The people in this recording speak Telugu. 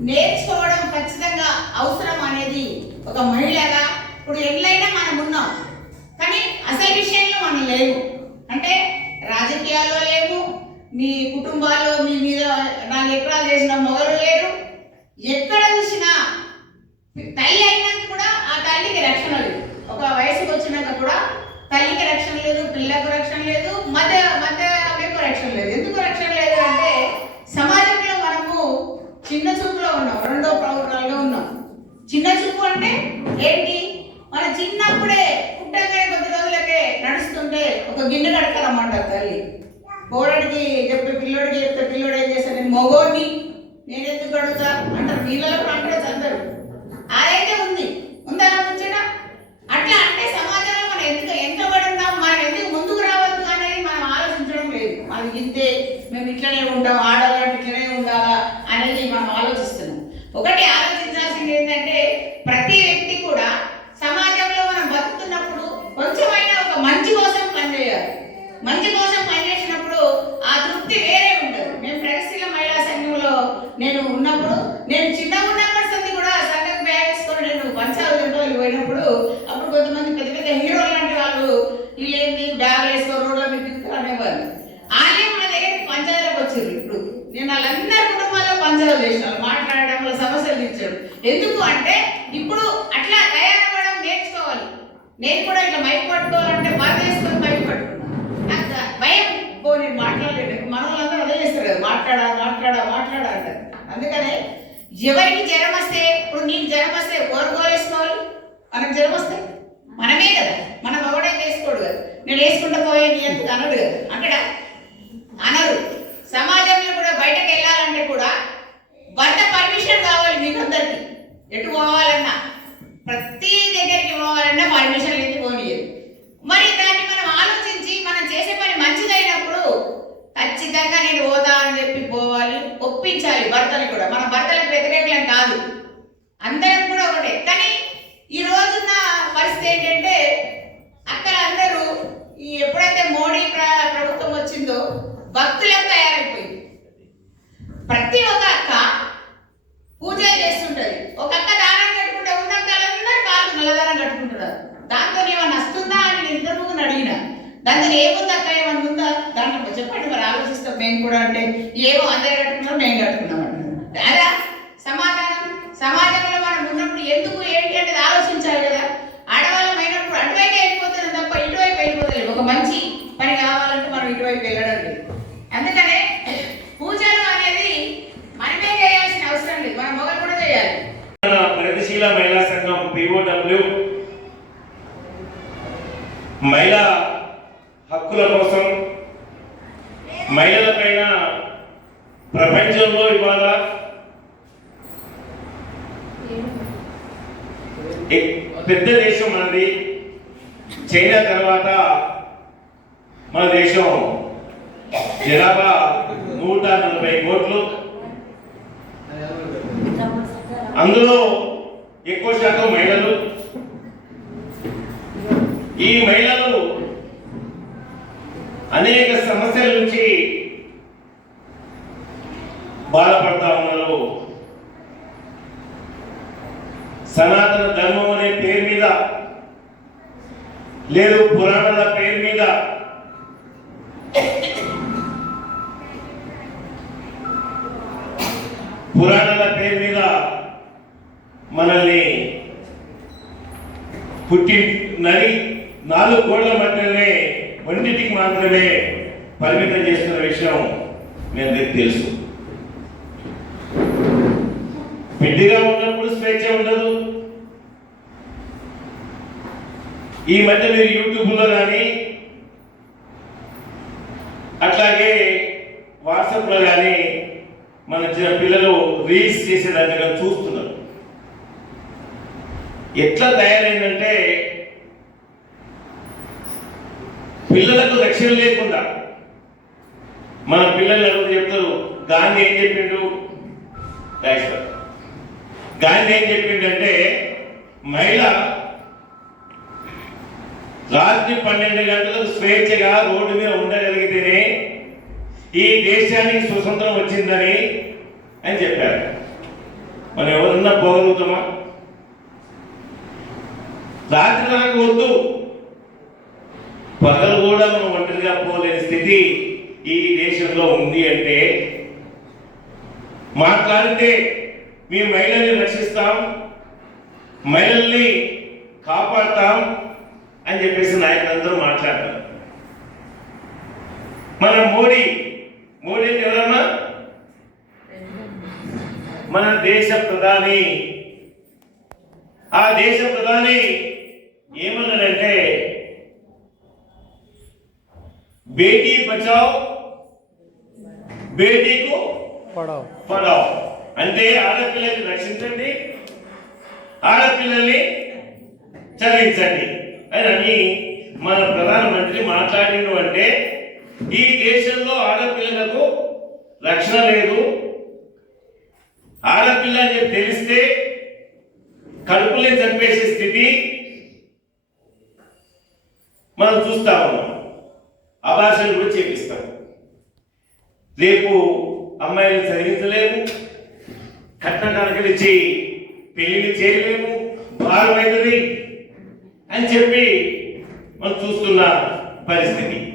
నేర్చుకోవడం ఖచ్చితంగా అవసరం అనేది ఒక మహిళగా ఇప్పుడు ఎట్లయినా మనం ఉన్నాం, కానీ అసలు విషయంలో మనం లేవు. అంటే రాజకీయాల్లో లేవు, మీ కుటుంబాల్లో మీ మీద 4 ఎకరాలు చేసిన మొగలు లేరు. ఎక్కడ చూసినా తల్లి అయినాక కూడా ఆ తల్లికి రక్షణ లేదు. ఒక వయసుకు వచ్చినాక కూడా తల్లికి రక్షణ లేదు, పిల్లకు రక్షణ లేదు, మధ్య మీకు రక్షణ లేదు. ఎందుకు రక్షణ లేదు అంటే సమాజంలో మనము చిన్న చూపులో ఉన్నాం, రెండో ప్రవర్తనలో ఉన్నాం. చిన్న చూపు అంటే ఏంటి? మన చిన్నప్పుడే పుట్టగానే కొద్ది రోజులకే నడుస్తుంటే ఒక గిన్నె కడతారమ్మంటారు తల్లి. కోడడికి చెప్తే పిల్లోడికి చెప్తే పిల్లోడు ఏం చేస్తాను, నేను మగోడిని నేను ఎందుకు అడుగుతా అంటారు. వీళ్ళలో కూడా అంటే అందరు అదైతే ఉంది, ఉందా ముచ్చట? అట్లా అంటే సమాజంలో మనం ఎంత పడి ఉన్నాం, మనం ఎందుకు ముందుకు రావద్దు అనేది మనం ఆలోచించడం లేదు. మనకి ఇంతే, మేము ఇట్లనే ఉంటాం, ఆడవాళ్ళు ఇట్లనే ఉండాలా అనేది మనం ఆలోచిస్తున్నాం. ఒకటి ఆలోచించాల్సింది ఏంటంటే ప్రతి వ్యక్తి కూడా సమాజంలో మనం బతుకుతున్నప్పుడు కొంచెమైనా ఒక మంచి కోసం పనిచేయాలి. మంచి కోసం పనిచేసినప్పుడు ఆ తృప్తి వేరే ఉంటుంది. మేము ప్రగతిశీల మహిళా సంఘంలో నేను ఉన్నప్పుడు, నేను చిన్నగా ఉన్నప్పటి సంది కూడా సంఘం బ్యాగ్ వేసుకొని నేను పంచాలు తింటూ పోయినప్పుడు అప్పుడు కొంతమంది పెద్ద పెద్ద హీరోలు లాంటి వాళ్ళు వీళ్ళేంటి బ్యాగ్ వేసుకో రోడ్ల మీద తిరుగుతారు అనేవాళ్ళు. వాళ్ళే మన దగ్గరికి పంచాయతీలకు వచ్చారు. ఇప్పుడు నేను వాళ్ళందరి కుటుంబాల్లో పంచాయతీలు చేసిన మాట్లాడడం వల్ల సమస్యలు తీర్చాడు. ఎందుకు అంటే ఇప్పుడు అట్లా తయారవ్వడం నేర్చుకోవాలి. నేను కూడా ఇట్లా మైక్ పట్టుకోవాలంటే బాధ చేసుకొని మైక్ పట్టుకున్నాను. నాకు భయం, నేను మాట్లాడలేదు. మన వాళ్ళందరూ అదే చేస్తారు కదా, మాట్లాడా అంటారు. అందుకనే ఎవరికి జ్వరం వస్తే, ఇప్పుడు నీకు జ్వరం వస్తే ఎవరు వేసుకోవాలి? మనకు జ్వరం వస్తే మనమే కదా, మనం ఎవడైతే వేసుకోడు కదా. నేను వేసుకుంటా పోయే నీ ఎందుకు అనడు కదా, అక్కడ అనరు. సమాజంలో కూడా బయటకు వెళ్ళాలంటే కూడా భర్త పర్మిషన్ కావాలి. మీకు అందరికి ఎటు పోవాలన్నా, ప్రతి దగ్గరికి పోవాలన్నా పర్మిషన్ లేదు, పోనీయదు. మరి దాన్ని మనం ఆలోచించి మనం చేసే పని మంచిదైనప్పుడు ఖచ్చితంగా నేను పోతా అని చెప్పి పోవాలి, ఒప్పించాలి భర్తని కూడా. మన భర్తలకు వ్యతిరేకం కాదు, అందరం కూడా ఒకటే. కానీ ఈ రోజున్న పరిస్థితి ఏంటంటే అక్కడ అందరూ ఎప్పుడైతే మోడీ ప్రభుత్వం వచ్చిందో భక్తులకు తయారైపోయింది. ప్రతి ఒక్క అక్క పూజలు చేస్తుంటది. ఒక అక్క దానం కట్టుకుంటే ఉన్న అక్కలందరూ కాళ్ళు నల్లదానం కట్టుకుంటున్నారు. దాంతో ఏమన్నా వస్తుందా అని నేను ఇంతకు ముందు అడిగిన. దాంతో ఏముంది అక్క, ఏమన్నా ఉందా దాంట్లో చెప్పండి మరి ఆలోచిస్తాం మేము కూడా. అంటే ఏమో అందరు కట్టుకున్నాం, మేము కట్టుకున్నాం అంటున్నాం. అదా సమాధానం? సమాజంలో మనం ఉన్నప్పుడు ఎందుకు ఏంటి అనేది ఆలోచించాలి కదా. ఆడవాళ్ళం అయినప్పుడు అటువైపు వెళ్ళిపోతున్నాం తప్ప ఇటువైపు వెళ్ళిపోతలేదు. ఒక మంచి పని కావాలంటే మనం ఇటువైపు వెళ్ళడం లేదు. అందుకనే పూజలు అనేది మనమే చేయాల్సిన అవసరం లేదు, మన మొగలు కూడా చేయాలి. ప్రగతిశీల మహిళా సంఘం POW మహిళా హక్కుల కోసం, మహిళల పైన ప్రపంచంలో ఇవాళ పెద్ద దేశం మనది. చైనా తర్వాత మన దేశం జనాభా 140 కోట్లు. అందులో ఎక్కువ శాతం మహిళలు. ఈ మహిళలు అనేక సమస్యల నుంచి బాధపడతా ఉన్నారు. సనాతన ధర్మం అనే పేరు మీద, లేదు పురాణాల పేరు మీద మనల్ని పుట్టి 4 గోడల మధ్యనే వంటికి మాత్రమే పరిమితం చేస్తున్న విషయం మీ అందరికీ తెలుసు. బిడ్డగా ఉన్నప్పుడు స్వేచ్ఛ ఉండదు. ఈ మధ్య మీరు యూట్యూబ్లో కానీ అట్లాగే వాట్సాప్లో కానీ మన పిల్లలు రీల్స్ చేసేదాన్ని చూస్తున్నారు. ఎట్లా తయారైందంటే పిల్లలకు రక్షణ లేకుండా మన పిల్లలు ఎవరు చెప్తారు, గాంధీ ఏం చెప్పిండు? గాంధీ ఏం చెప్పిండంటే మహిళ రాత్రి 12 గంటలకు స్వేచ్ఛగా రోడ్డు మీద ఉండగలిగితేనే ఈ దేశానికి స్వతంత్రం వచ్చిందని అని చెప్పారు. మనం ఎవరన్నా పోగలుగుతామా? రాత్రి నాకు వద్దు, పగలు కూడా మనం ఒంటరిగా పోలేని స్థితి ఈ దేశంలో ఉంది అంటే, మాట్లాడితే మీ మహిళల్ని రక్షిస్తాం, మహిళల్ని కాపాడతాం అని చెప్పేసి నాయకులందరూ మాట్లాడతారు. మన మోడీ అంటే ఎవరన్నా? మన దేశ ప్రధాని. ఆ దేశ ప్రధాని ఏమన్నాడంటే, బేటీ బచావ్ బేటీకు పడావ్ అంటే ఆడపిల్లల్ని రక్షించండి, ఆడపిల్లల్ని చదివించండి అని మన ప్రధానమంత్రి మాట్లాడిండు. అంటే ఈ దేశంలో ఆడపిల్లలకు రక్షణ లేదు, ఆడపిల్ల అని చెప్పి తెలిస్తే కడుపులే చంపేసే స్థితి మనం చూస్తా ఉన్నాం. అబార్షన్ కూడా చేపిస్తాం. రేపు అమ్మాయిని చదివించలేము, కట్నం కనుకలిచ్చి పెళ్లిని చేయలేము, భారమైనది అని చెప్పి మనం చూస్తున్న పరిస్థితి.